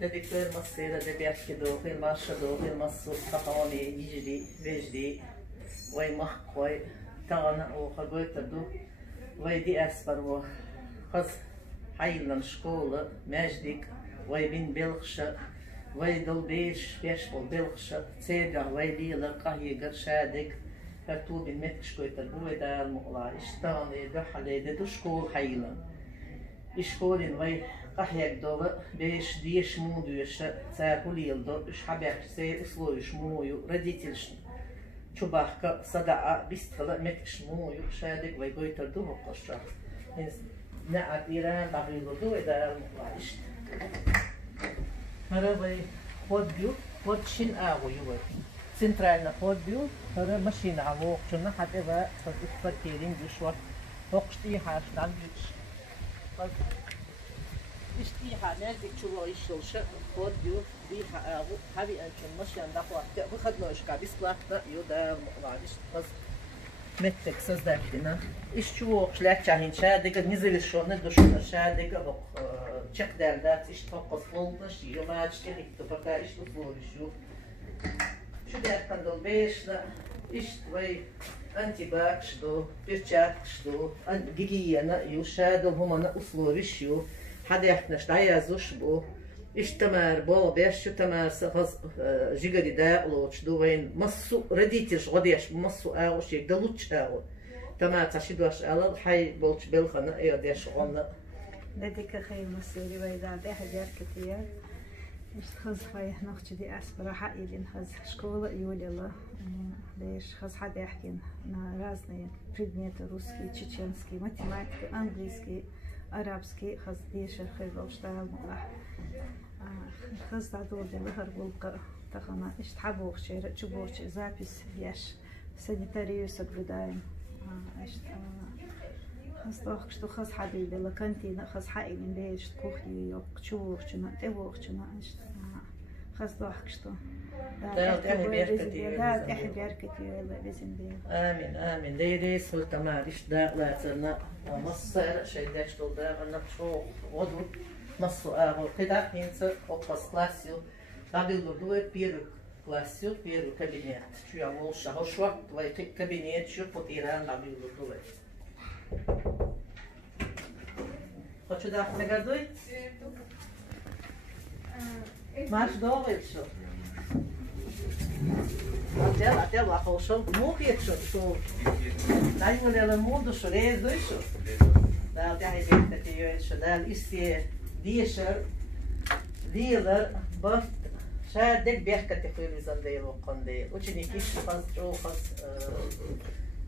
Dedikleri masayla da belki bir maşado, bir masu katani, yicri, vecdi, ve mahkoy, tağına o kagoytadu, ve di esper o kız haylan şkola, mecdik, ve bin belkşa, ve dal beş bol belkşa, tsega ve liler kahyegar şadik, fertu bin metkiş koytadu, ve dal muğla, iştağını da halede du şkol haylan. İşkolin ve kahyak dolu beş diyeş mu diyorsa sahul yılda üç haber se usloyuş muyu родительш çubahka sada bistala metkiş muyu şadik ve goytardu hoqaşa. Ne atira dağıldı ve dağılmış işte. Hara ve hodbiu hodşin ağuyu var. Centralna hodbiu hara maşina ağuqçuna hatta ve fakkirin düşvar hoqşti haşdan güç. İşte nerede çuval işlolşa kod diyor bir habi ançın maşyan da vakti bu kadar işka bisklatla yoda muğlamış kız mettek создателина iş çuval şlaçahin şadega nizilişone duşuna şadega bak çek derdat iş toqos olmuş yomaç telikto baka iş uzloruşu şu derkan dol beşla iş ve antibak do perçak do gigiyana yuşado humana uzloruşu حدا احنا شتايا زوش بو اشتمر بو بيش شتمر سخص جيجري دا لوش دوين مصو رديتش غديش مصو او شيء دلوش او تمام تشيدوش على الحي بولش بالخنا ايو ديش غنا لديك خير مسيري ويدا ده حجار كتير مش خز خاي نختي دي اسبرا حقيقي خز شكولا يولي الله ليش خز حدا يحكي на разные предметы русский чеченский математика английский арабский хаз дешер хызал штагал мулах хаз тадул делахар булка тахана иштхабух шер чубух запись яш санитарию соблюдаем хаз тох что хаз хаби дела кантина хаз хаи min деш кухни ёк чубух чуна тевух чуна хаз тох что да احب يركت بإذن الله آمين آمين دي سلطة إيش دا لا تنا مصر شيء داش دول دا أنا شو وضو مصر كده هنسى أقص كلاسيو قبل دو بيرو كلاسيو بيرو كابينيت شو يعمل شهر شو وقت كابينيت شو بطيران قبل دو خد شو ده نقدوي ماش دوغل شو Até lá, o chão morre, show. Daí mulher mundo chorei dois show. Daí até aí vem que eu show daí isso é dealer buff. شادك بيحكي تخيل زندير وقندير. وشني كيش خاص جو خاص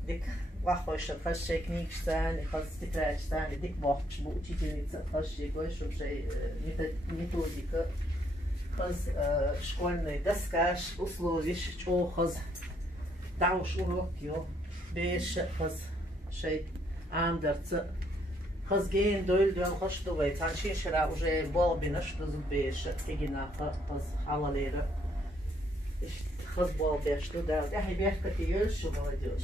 ديك واخوش خاص شيء كنيكستان خاص تكراستان ديك وقتش بو تيجي خاص شيء كويس شيء ميثوديك. خز شكون دسكاش أسلوبيش شو خز دعوش أوروكيو بيش خز شيء عندرت خز جين دول خش دوبي تانشين شراء وجه بول بينش دزو بيش تجينا خز حواليرة خز بول بيش دو ده هي بيش كتير شو ما يدوش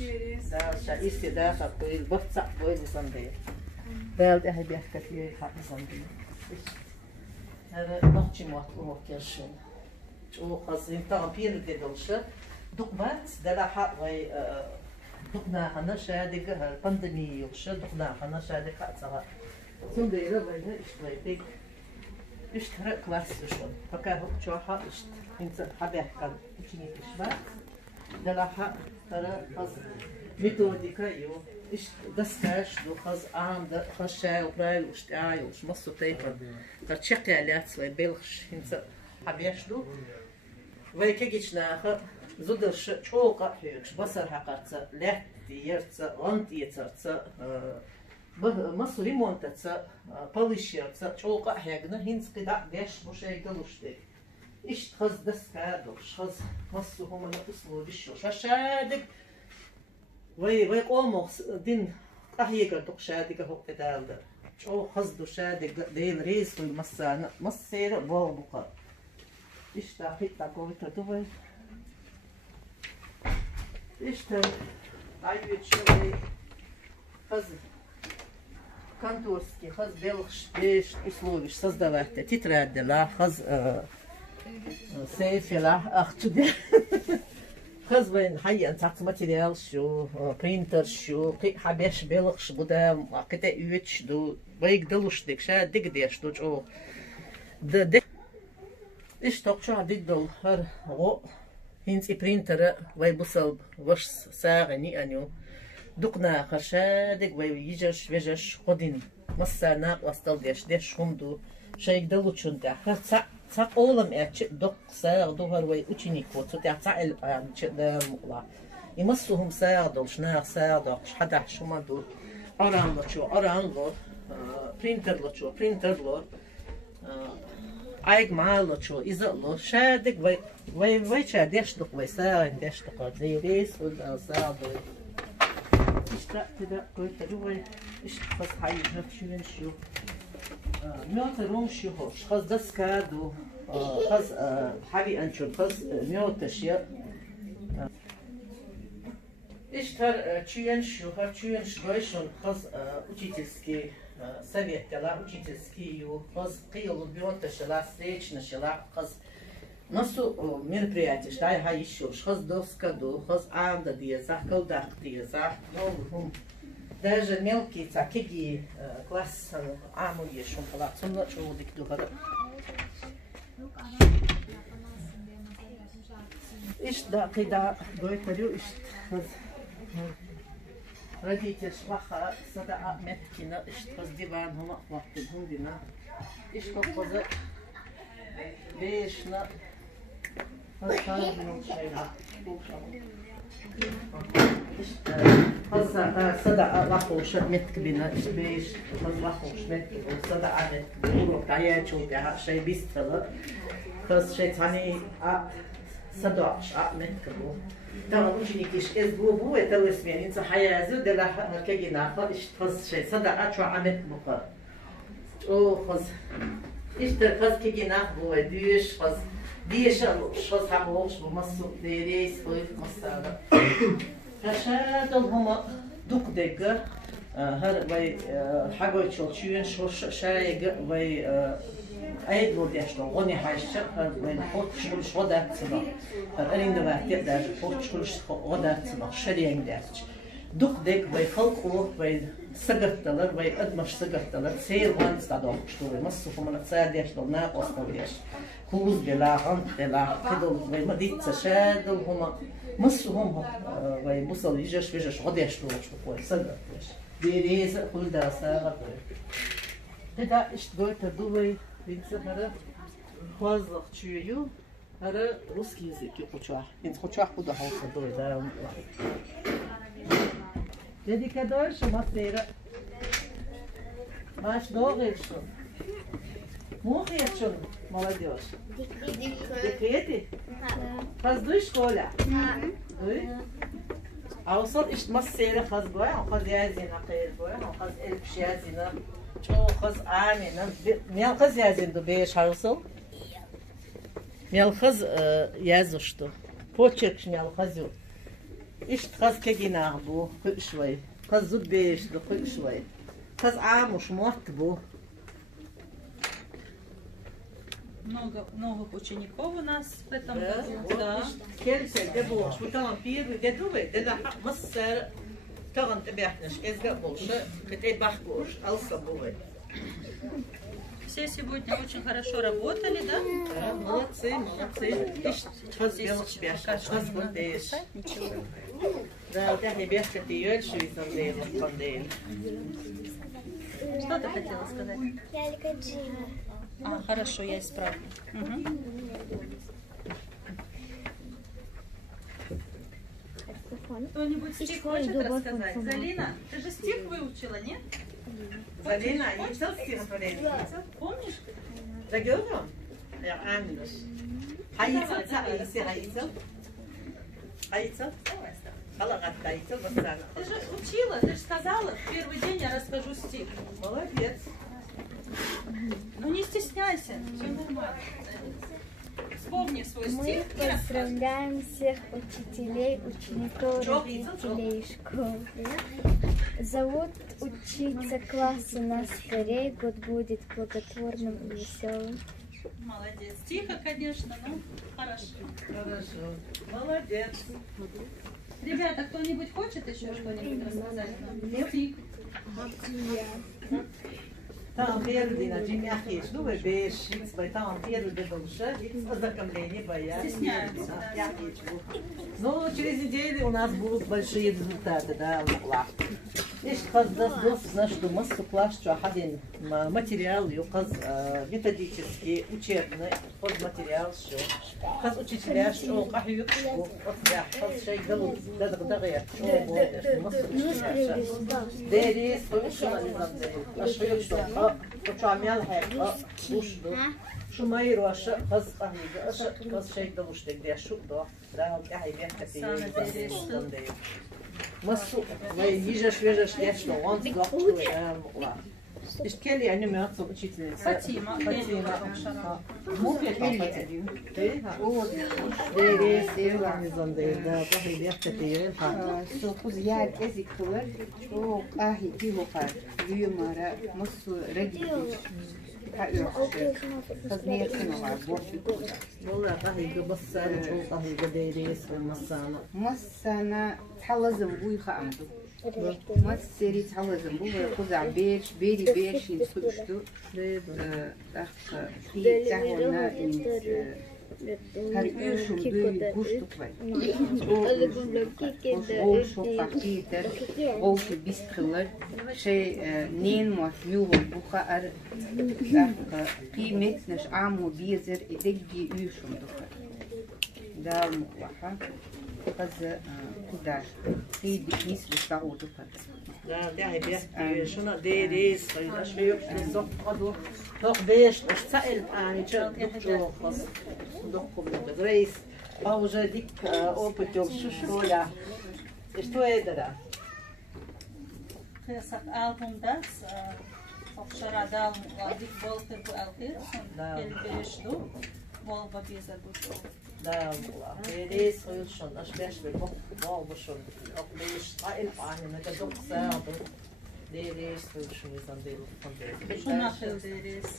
ده شيء استدعاء خطوي بفتح بوي بزندير ده هي بيش كتير خط بزندير هذا نحكي مطلوب كشون شو خاصين تعبير دلشة دقمات دلها وي دقنا هنا شادق البانديمية وش دقنا هنا شادق حتى ثم ديرا وين إيش اشترى كلاس شون فكاه شو ها إنت حبيه كان تشيني تشبه دلها ترى خاص ميثوديكا يو إيش دستاش دو خاص عام ده خاص شاي وبرايل وشتاي وش مصو تيبر تشقي عليات سوي بيلخش إنت حبيش دو ويكيجيش ناخا زودرش شوقة حيوش بصر حقرتsa لحتي يرتsa غنتي يترتsa مصو ريمونتتsa باليشيرتsa شوقة حيقنا هينس قدع بيش وشاي قلوشتي إيش خاص دستادوش خاص مصو هما نقصلو بيشوش هشادك وي قوموس دين قهيقر دوق شادك هو قدالدر شو خزدو شادك ديل ريس والمسانة مصير بوبقى إيش تاخيط تاكويتا دوبي إيش تا عيوت شوي خز конторский, хаз белых беш условий создавать. Тетрадь, хаз сейфела, ахчуде. Хаз вен хайян цац материал шо, принтер шо, хабеш белых шбуда, акте үеч ду, байг далуштик, ша дигдеш ду чо. Де иш токчо дигдол хар го хинц и принтер вай бусал ваш сагани аню. دقنا خشادك ويجش ويجش خدين مسنا وصل ديش همدو شيء دلو شنتا صا أولم أتش دق ساق دوهر وي أتشنيكو تتع تعل عن شدام مقلا يمسهم ساق دلش ناق ساق دقش حدا شما دو أران لو برينتر لو أيق معال لو إذا لو شادك وي شاديش دق وي ساق ديش دق ديريس ولا ساق دو تدا قلت له إيش خاص حي نفسي شو ميوت روم شو هوش خاص دس كادو خاص حبي أنشر خاص ميوت أشياء إيش تر تشين شو هر تشين شويشون خاص учительский совет لا учительский يو خاص قيل ميوت أشياء ستيج نشياء خاص نصو мероприятие, что я еще, шхаз доска до, хаз анда диеза, колдах диеза, ну, даже мелкие такие класс аму ешун пала, сумно чудик дугара. Иш да, когда говорю, иш родитель шваха, сада меткина, иш хаз диван, хума хватит хундина, иш хаза бешна. هذا صدق لحوش متكبينا إيش بيش لحوش متكبين صدق عدد بقولوا كعيات شو بيها شيء بيستلا خاص شيء ثاني صدقش متكبو ترى مش نيكيش إزبوبو يتروس مين إنسان حيازو دلا كجينا خاص خاص شيء صدق شو عملت بقى أو خاص إيش ترى خاص كجينا بو ديش خاص ديش شخص حبوش بمصو ديريس فويف مصارى فشاد هما دوك دقة هر وي حاجة تشوفين شو شايق وي أيد وديش لو غني حاجة هر وي نحط شغل غدا تسمع هر أرين دبعت يقدر نحط شغل غدا تسمع شريان دارج دوك دق وي خلقه وي سقط دلر وي أدمش سقط دلر سير وان استعدوا شتوري مصو فما نتصير ديش لو ناقص ديش كوز بلا غنط بلا كدل وي مديت شادل هما مصهم وي بوصل يجش فيجش غديش لو شوفوا سقط ديش ديريز كل دراسة غدوي هذا اشتغلت دوي بنسهر خوازق تشيو هذا روسكي язык يقطع انت قطع خد حوصل دوي ده Dedicador matéria. Mas dois что? Morrer что? Молодежь. Декреты? Faz duas escolhas. أوصل إيش مسيرة خذ جوا وخذ يازينا قير جوا وخذ إلبش يازينا شو خذ عامينا ميال خذ يازين دو بيش هوصل ميال خذ يازوشتو почерк ميال خذو إيش خذ كجينا عبو كل شوي خذ زود بيش دو كل شوي خذ عاموش موتبو Много учеников у нас в этом году. Да. كارثة دبوش وطبعا بير دبوي دلا مصر طبعا تبعتناش إزاي بولشة كتير بحكوش ألصبوي. Все сегодня очень хорошо работали, да? Да, молодцы, молодцы. Что сделаешь, бешка, что смотришь? Да, у тебя не бешка, ты ешь, и сандейл, сандейл. Что ты хотела сказать? Я Ликаджина. А, хорошо, я исправлю. Кто-нибудь стих хочет рассказать? Залина, ты же стих выучила, нет? Залина, не читал стих, Помнишь? Загёрно? Я аминуш. Хаицел, хаицел. Хаицел? Халагат хаицел, бассана. Ты же учила, ты же сказала, в первый день я расскажу стих. Молодец. Ну не стесняйся, все нормально. Вспомни свой Мы стих. поздравляем всех учителей, учеников, родителей школы. Зовут учиться классу на скорее, год будет плодотворным и веселым. Молодец. Тихо, конечно, но хорошо. Хорошо. Молодец. Ребята, кто-нибудь хочет еще что-нибудь рассказать нам? Нет? Тихо. Tamam Berlin, Jimmy Ахич, ну вы бешик, там Berlin душа, ознакомление боя. Стесняются, да. Ну, через неделю у нас будут большие результаты, да, в Есть наш мастер-класс, что один материал, методический, учебный, материал, что хаз учителя, что кахют, что хаз шей галут, да, Дерис, что عميال هيك وشدو شو ما يروش قص قهوة قص شيء ده وش تقدر شو ده راهم قاعد يحكي فيه مصو ويجيش ويجيش ليش لو وانت ضغط اشتكالي يعني ما تصب شيء Фатима. مو في الحين Deriz organizando da قهوة يحكي فيه Sokuz yer ezikler, çok ahi diyorlar, büyümara, musu regil, kazniyetin var, boşluk. والله قهوة بصر شو قهوة ديريس والمصانع Masana thalazım bu yıkandı. Maseri thalazım bu ve kuza beri insuluştu. Tahona her uyuşum büyük kuştuk var. O çok fakirdir. O ki biskılar neyin var yuva bu kadar kıymetli amu bizer edilgi uyuşumdu. Dal muklaha. Kazı kudar. Kıydık misli sağudu kadar. لا داعي بيحكي شو ديريس شو يحكي زقدو هوك بيش مش سائل يعني شو خص دقوا بالدريس أو جديك أو بتوب شو يا إيش هذا Kısak albümde okşara dik bol bu alkır. Gelişti. Bol babize bu. لا ديريس شو أشبه بالبق بال بشون أو بيش سائل يعني نقدر ساعة ديريس شو يزنديل Şu nasıl deriz?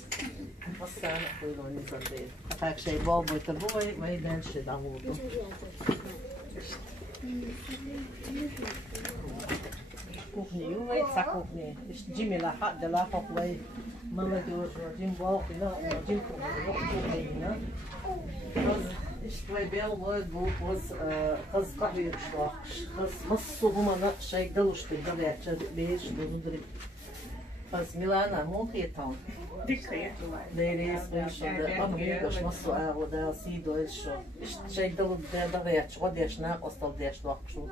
مصانع يقولون يزنديل هاك شيء بابو تبوي ما يدان شيء دعوته كوفني يوم يتسع كوفني إيش جيمي لا حق ده لا حق وي ما مدوش جيم باقي لا جيم كوفني نا إيش توي بيل وود بوز خز قهوة يشرح خز مصو هما نقش شيء دلوش تقدر بيش بزودري خز ميلانا مو خيطان ديريس بيش ده أمي قش مصو وده سيدو إيش شيء دلو ده غيرش قد يش ناق أصل ده يش شو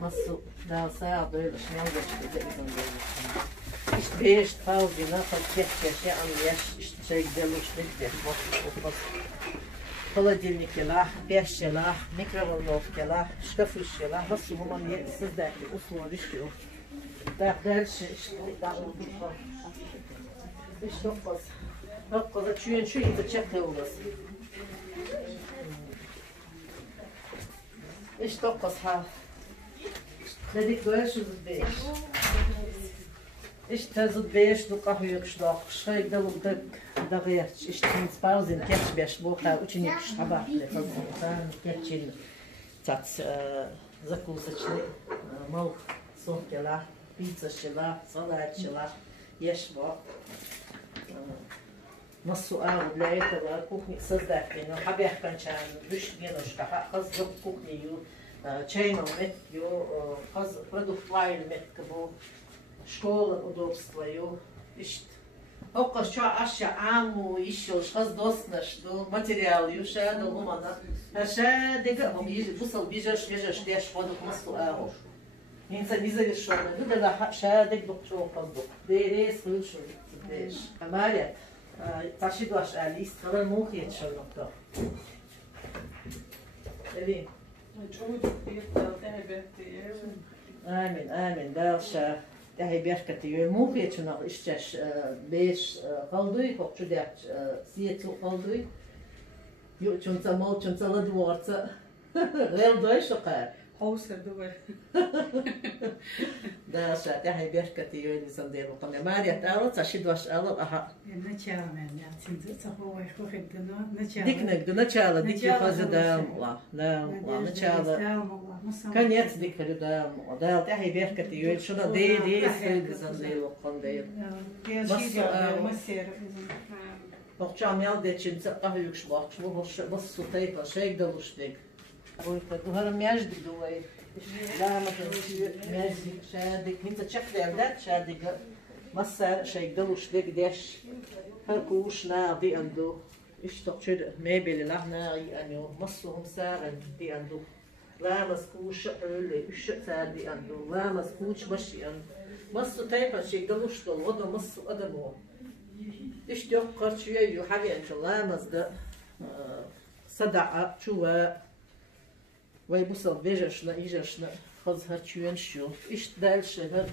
مصو ده ساعة ده إيش نعرف ده إذا ده إيش بيش تفاوضي ناقل كيف شيء عم يش شيء دلوش تقدر مصو холодильник لا печь لا микроволновка لا шкафыш لا بس هما создали условия что так дальше что там что пос هقذا чуен شو يتشكل у нас إيش تقص ها بدك دوش وزبيش إيش تزود بيش دو قهوة يقشدق شيء دلو دك دغيرش إيش تنسباوزين كيتش بيش بوخا وچنيك شحبا لفظان كيتشين تات زكوزچني مال صوكلا بيتزا شلا صلاة شلا يشبا نصو آود لأيتا كوكني صدقين حبيح كانشان بش بينوش كحا خز دب كوكني يو чайно мет ю хаз продукт лайл мет кабо школа удобства ю ишт ока що аша аму ишо хаз доснаш до материал ю ша до лумана ша дега бомби бусал бижаш вежаш деш продукт масу ао инса незавершённо ну да ша дег доктор пазду дерес вышел деш амаря ташидуаш алист кала мухет шонокто Элин آمين آمين دالشا تهي بيركتي يومو يتشنا إشتش بيش قلدوي فوق شو ده سيتو قلدوي يو تشون تمال تشون تلا دوارتا غير دوي شقار Hauser door. ده شاتي هاي بيركتي يولي زندير وقنا ماريا تعالوا تشيد واش ألو أها Начало меня, цинзы цаховой хохидно, начало. ديك نقدر начало ديك يفاز دام لا начало конец ديك دام ده تاعي بيركتي يولي شو ده دي سيد زندير وقنا دير بقى ميال ده تشنت قهوة يكشباك شو بس صوتي بشيك ده وشتيك وهذا مياجد دوي لا مثلا مياجد شادك انت تشكل عندك شادك مسار شيك ده وشتيك ديش هركوش ناضي عنده ايش تقصد ما بيل لحنا يعني مصهم سار دي عنده لا مسكوش اللي ايش سار دي عنده لا مسكوش بشي عنده مص تايفا شيك ده وشتو وضع مص ادمو ايش تقصد شيء يحاجي ان شاء الله مصدق صدع شو ويبصل بيجشنا إيجشنا خذ هالشيء شو إيش دالش هاد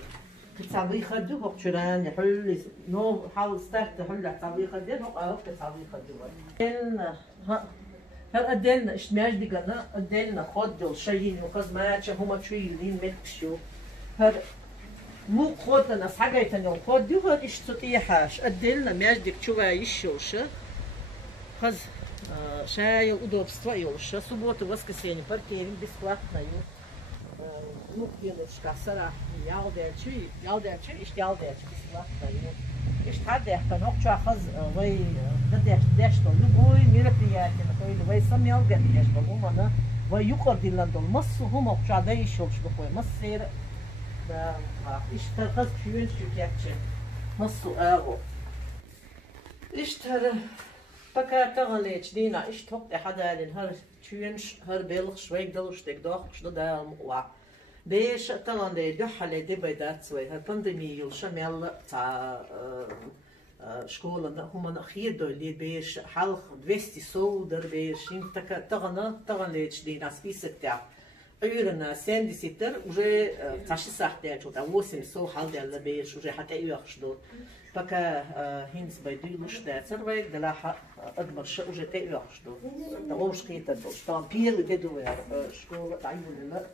كتابي خدوه بشران يحل نو حاول استحت حل كتابي خدوه أو كتابي خدوه إلنا هل أدلنا إيش ماش دقنا أدلنا خد الشيء وخذ ما هما شوي لين متشو هاد مو خد الناس حاجة يتنيو خدوه هاد إيش تطيحاش أدلنا ماش دق شو يشوش خذ شاي удобства još, subotu, воскресенье, parkering besplatno ju. Mukjelička sara, jaldeči, ište jaldeči besplatno ju. Ište hadehka nokča haz, vay, dešto, любой мероприятие, на koje vay sam jalget dešto, humana, vay yukarıdan dol, masu huma okça da iş oluştu koy, masir, da, ište haz küyün şüketçi, masu ağo. İşte بكا تغليش دينا إيش توقع حدا لين تشينش بيلغ شوي دلوش تقدر شو ده مقوى بيش طبعا ده دحلة دي بيدات سوي هالبانديمية والشمال تاع شكولا هم أخير دولي بيش حلق 200 سودر بيش يمتك تغليش دينا سبيسك تاع عيرنا 70 ستر وجا تعشي ساعتين شو تاع 8 سو حال ديال بيش وجا حتى يخشدو بكا هينس بيديلوش ده سروي دلاحة أدمر شيء وجا تيجي يخشدو تغوش كيتا دوش طبعا بير بدو شكول تعيون لا